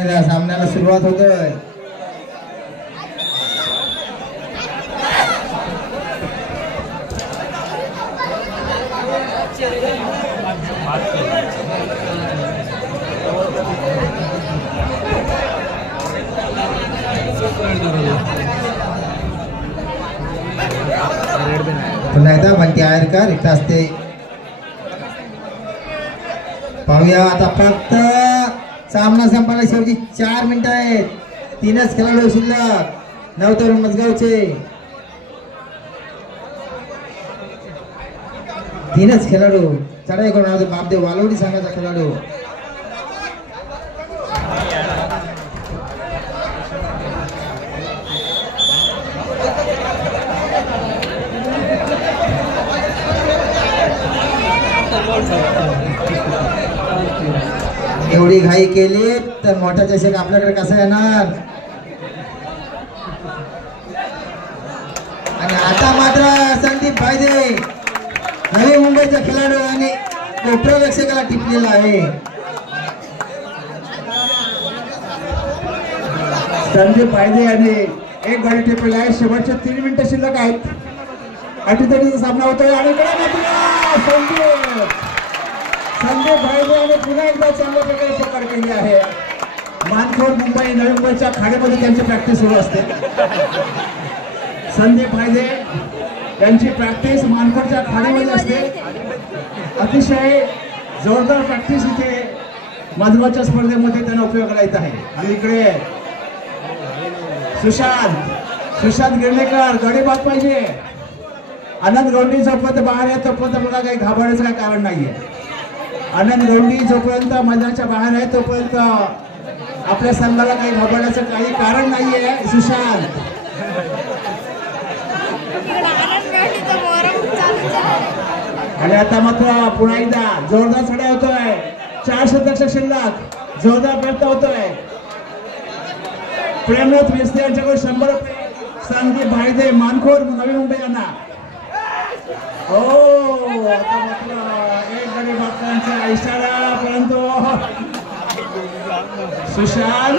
सामन्याला सुरुवात होतोय. पुन्हा एकदा म्हणते आयरकर इथं असते. पाहूया आता फक्त सामना संपायला शेवटी 4 मिनिटं आहेत. 3च खेळाडू शिल्लक नवतरुण मजगावचे. 3च खेळाडू चढाई करून आले. बापदेव वालवडी संघाचा खेळाडू. एवढी घाई केली तर मोठा चषक आपल्याकडे कसा येणार. आणि आता मात्र संदीप पाहिजे नवी मुंबईचा खेळाडू आणि प्रेक्षकाला टिपलेला आहे. संदीप पाहिजे आणि एक गडी टिपलेला आहे. शेवटचे 3 मिनिटं शिल्लक आहेत. अटीतटीचा सामना होतोय आणि संदीप भाईजे आणि पुन्हा एकदा चांगल्या प्रकारे पकड केली आहे. मानखोड मुंबई नवी मुंबईच्या खाडीमध्ये त्यांची प्रॅक्टिस सुरू असते. संदीप भाईजे यांची प्रॅक्टिस मानखोडच्या खाडीमध्ये असते. अतिशय जोरदार प्रॅक्टिस इथे मधमाच्या स्पर्धेमध्ये त्यांना उपयोगाला येत आहे. आणि इकडे सुशांत गिरणेकर गडी बाद पाहिजे. आनंद गौंडी जोपर्यंत बाहेर आहे तोपर्यंत बघा काही घाबरण्याचं काही कारण नाहीये. आनंद गौंडी जोपर्यंत मैदानाच्या बाहेर आहे तोपर्यंत आपल्या संघाला काही घाबरण्याचं काही कारण नाहीये. सुशांत आणि आता मात्र पुन्हा एकदा जोरदार चढाई होतोय. 4 षटक शिल्लक जोरदार प्रयत्न होतोय. प्रेमनाथ विस्ते यांच्याकडे 100 रुपये. संदीप भाईजे मानखोड नवी मुंबई यांना. हो आता मात्र एक गडी बादचा इशारा परंतु सुशांत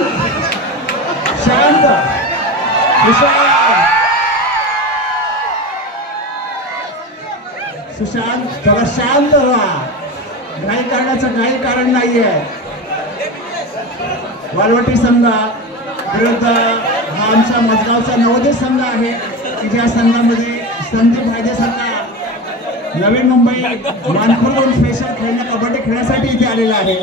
शांत सुशांत थोडा शांत व्हा. घाई करण्याचं काही कारण नाहीये. वालवटी संघ विरुद्ध हा आमचा मजगावचा नवोदय संघ आहे की ज्या संघामध्ये संदीप भाईजे संघ नवी मुंबई मानखोडहून स्पेशल कबड्डी खेळण्यासाठी इथे आलेला आहे.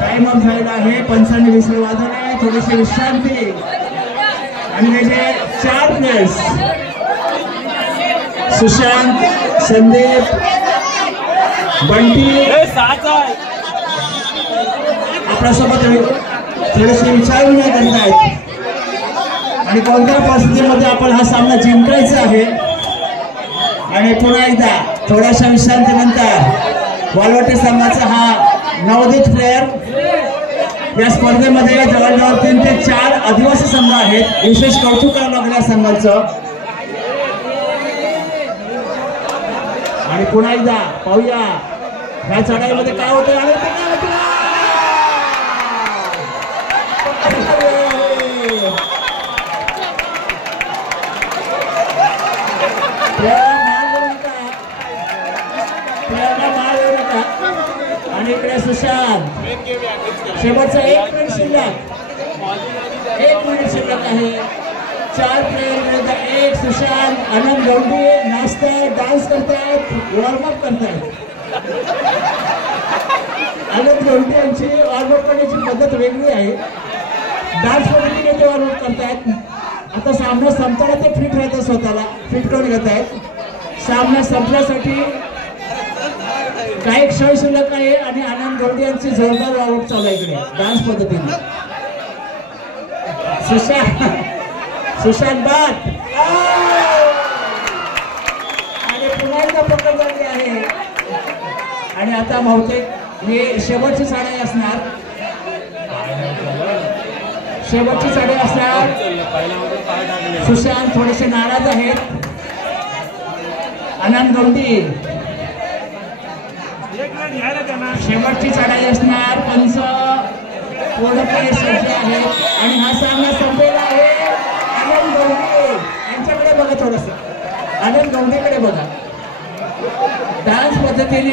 टाइम ऑफ झालेला आहे. पंचांनी विसर वाजवणे थोडीशी विश्रांती आणि त्याचे 4 प्लेयर्स सुशांत संदीप बंटी आपल्यासोबत थोडेसे विचारविनिमय करत आहेत आणि कोणत्या परिस्थितीमध्ये आपण हा सामना जिंकायचा आहे. आणि पुन्हा एकदा थोड्याशा विश्रांतीनंतर वालवटी संघाचा हा नवोदित प्लेयर या स्पर्धेमध्ये जवळजवळ 3 ते 4 आदिवासी संघ आहेत. विशेष कौतुक करावं लागलं या संघाचं. आणि पुन्हा एकदा पाहूया ह्या चढाईमध्ये काय होतं. आणि आणि इकडे सुशांत शेवटचा 1 मिनिट शिल्लक. 1 मिनिट शिल्लक आहे. 4 प्लेयर विरुद्ध 1. सुशांत आनंद गौंडी नाचतात डान्स करतात वॉर्मअप करतात. आनंद गौंडी यांची वॉर्मअप करण्याची पद्धत वेगळी आहे. डान्स पद्धतीने ते वॉर्मअप करतात. आता सामना संपताना ते फिट राहतात. स्वतःला फिट करून घेत आहेत. सामना संपण्यासाठी काही क्षण शिल्लक आहे आणि आनंद गौंडी यांची जोरदार वॉर्मअप चालू आहे इकडे डान्स पद्धतीने. सुशांत बाद आणि पुन्हा एकदा पकड झाली आहे. आणि आता बहुतेक ही शेवटची चढाई असणार. सुशांत थोडेसे नाराज आहेत. आनंद गौंडी शेवटची चढाई असणार. पंच पूर्णपणे सज्ज आहे आणि हा सामना संपलेला आहे. आनंद गवंडे यांच्याकडे बघा, थोडंसं आनंद गवंडेकडे बघा. डान्स पद्धतीने